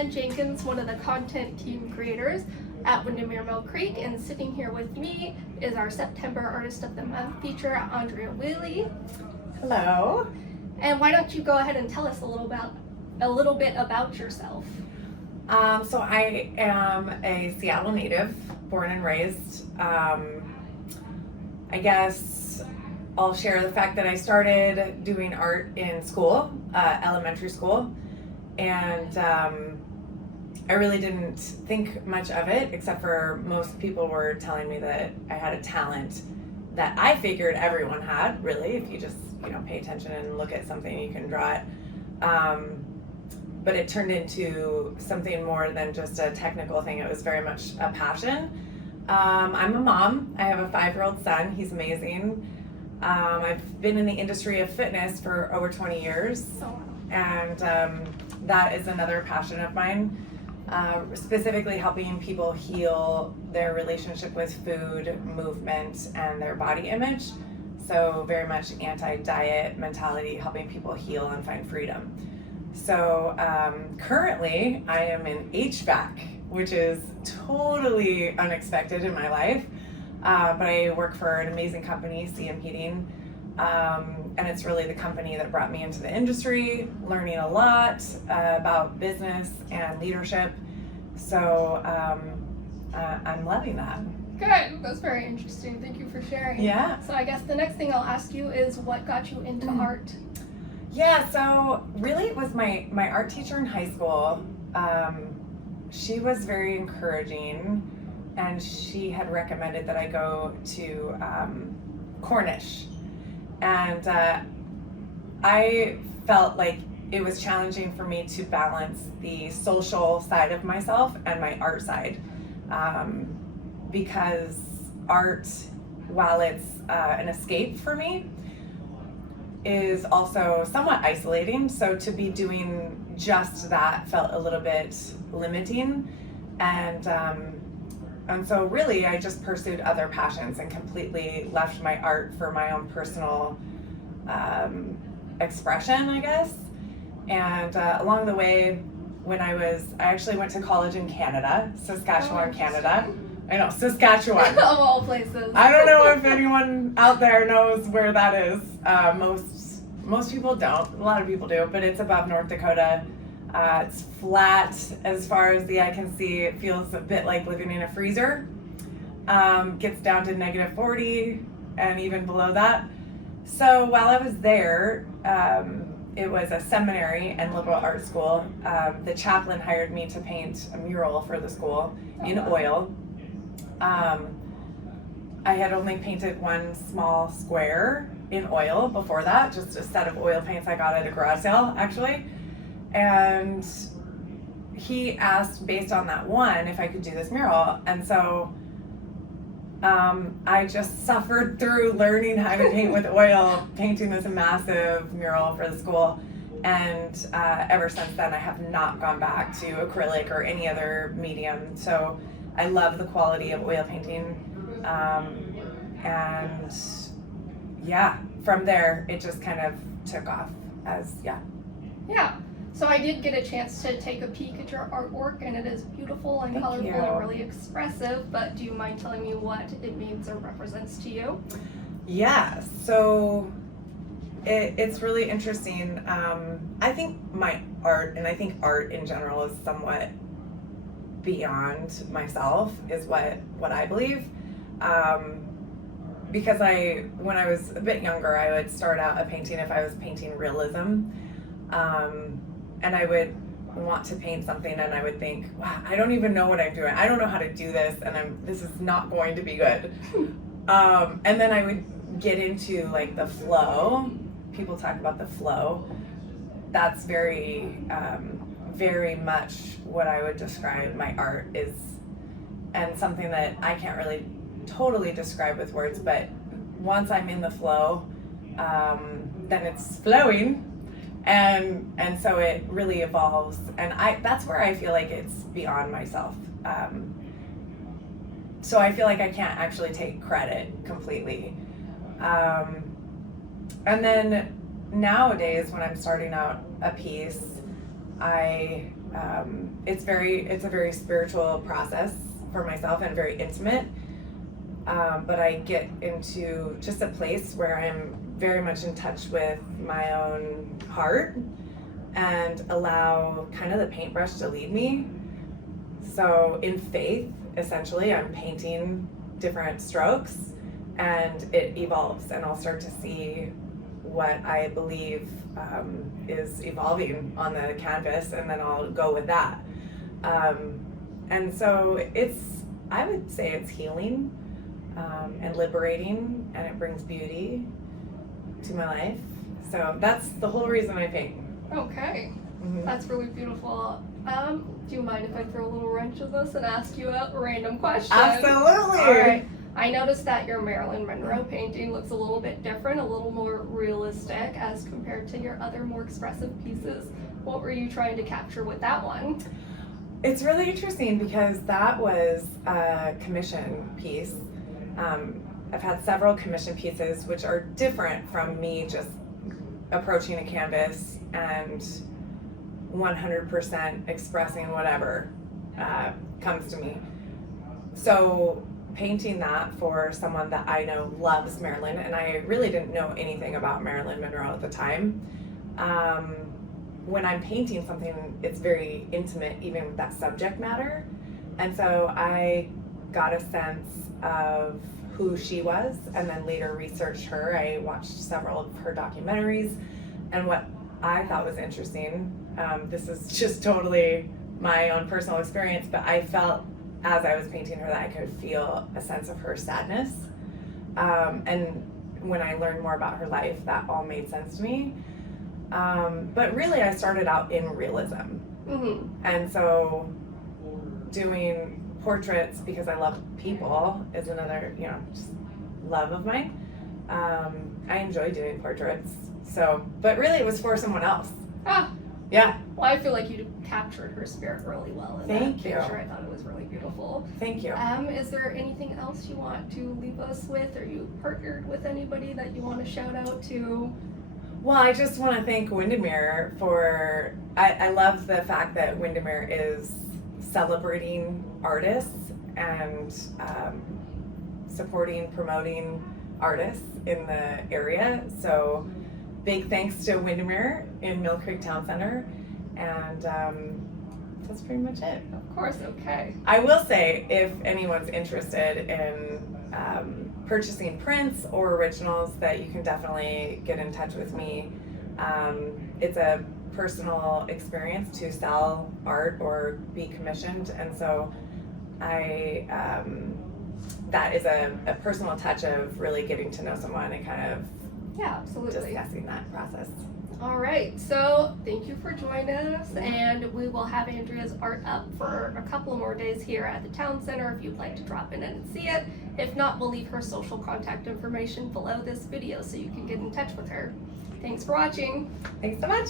Ann Jenkins, one of the content team creators at Windermere Mill Creek, and sitting here with me is our September Artist of the Month feature, Andria Wiehle. Hello. And why don't you go ahead and tell us a little bit about yourself? So I am a Seattle native, born and raised. I guess I'll share the fact that I started doing art in school, elementary school, and I really didn't think much of it, except for most people were telling me that I had a talent that I figured everyone had, really. If you just, pay attention and look at something, you can draw it. But it turned into something more than just a technical thing. It was very much a passion. I'm a mom. I have a 5-year-old son. He's amazing. I've been in the industry of fitness for over 20 years. And that is another passion of mine. Specifically helping people heal their relationship with food, movement, and their body image. So very much anti-diet mentality, helping people heal and find freedom. So currently I am in HVAC, which is totally unexpected in my life. But I work for an amazing company, CM Heating. And it's really the company that brought me into the industry, learning a lot about business and leadership. So I'm loving that. Good, that's very interesting. Thank you for sharing. Yeah. So I guess the next thing I'll ask you is what got you into art? Yeah, so really it was my art teacher in high school. She was very encouraging, and she had recommended that I go to Cornish. And I felt like it was challenging for me to balance the social side of myself and my art side. Because art, while it's an escape for me, is also somewhat isolating. So to be doing just that felt a little bit limiting. And so really I just pursued other passions and completely left my art for my own personal expression, I guess. And along the way, when I actually went to college in Canada, Saskatchewan, Canada. I know, Saskatchewan. Of all places. I don't know if anyone out there knows where that is. Most people don't. A lot of people do, but it's above North Dakota. It's flat as far as the eye can see. It feels a bit like living in a freezer. Gets down to -40 and even below that. So while I was there, it was a seminary and liberal arts school. The chaplain hired me to paint a mural for the school in oil. I had only painted one small square in oil before that, just a set of oil paints I got at a garage sale, actually. And he asked, based on that one, if I could do this mural. And so I just suffered through learning how to paint with oil, painting this massive mural for the school. And ever since then, I have not gone back to acrylic or any other medium. So I love the quality of oil painting. And yeah, from there, it just kind of took off Yeah. So I did get a chance to take a peek at your artwork, and it is beautiful and colorful and really expressive, but do you mind telling me what it means or represents to you? Yeah, so it's really interesting. I think my art, and I think art in general, is somewhat beyond myself, is what I believe. Because when I was a bit younger, I would start out a painting if I was painting realism. And I would want to paint something and I would think, wow, I don't even know what I'm doing. I don't know how to do this, and this is not going to be good. And then I would get into like the flow. People talk about the flow. That's very much what I would describe my art is, and something that I can't really totally describe with words, but once I'm in the flow, then it's flowing. And so it really evolves, and that's where I feel like it's beyond myself. So I feel like I can't actually take credit completely. And then nowadays, when I'm starting out a piece, I it's a very spiritual process for myself and very intimate. But I get into just a place where I'm very much in touch with my own heart and allow kind of the paintbrush to lead me. So in faith, essentially, I'm painting different strokes and it evolves, and I'll start to see what I believe is evolving on the canvas, and then I'll go with that. And so I would say it's healing and liberating, and it brings beauty to my life. So that's the whole reason I paint. Okay, Mhm. that's really beautiful. Do you mind if I throw a little wrench in this and ask you a random question? Absolutely. All right. I noticed that your Marilyn Monroe painting looks a little bit different, a little more realistic as compared to your other more expressive pieces. What were you trying to capture with that one? It's really interesting because that was a commission piece. I've had several commission pieces which are different from me just approaching a canvas and 100% expressing whatever comes to me. So painting that for someone that I know loves Marilyn, and I really didn't know anything about Marilyn Monroe at the time. When I'm painting something, it's very intimate, even with that subject matter. And so I got a sense of who she was, and then later researched her. I watched several of her documentaries, and what I thought was interesting, this is just totally my own personal experience, but I felt as I was painting her that I could feel a sense of her sadness. And when I learned more about her life, that all made sense to me. But really, I started out in realism. Mm-hmm. And so doing portraits, because I love people, is another, just love of mine. I enjoy doing portraits. So, but really it was for someone else. Ah, Yeah. well, I feel like you captured her spirit really well in Thank that you. picture. I thought it was really beautiful. Thank you. Is there anything else you want to leave us with? Are you partnered with anybody that you want to shout out to? Well, I just want to thank Windermere for, I love the fact that Windermere is celebrating artists and supporting, promoting artists in the area. So big thanks to Windermere in Mill Creek Town Center. And that's pretty much it. Of course, okay. I will say, if anyone's interested in purchasing prints or originals, that you can definitely get in touch with me. It's a personal experience to sell art or be commissioned, and so that is a personal touch of really getting to know someone and kind of Yeah, absolutely. discussing that process. All right, so thank you for joining us, and we will have Andria's art up for a couple more days here at the town center if you'd like to drop in and see it. If not, we'll leave her social contact information below this video so you can get in touch with her. Thanks for watching. Thanks so much.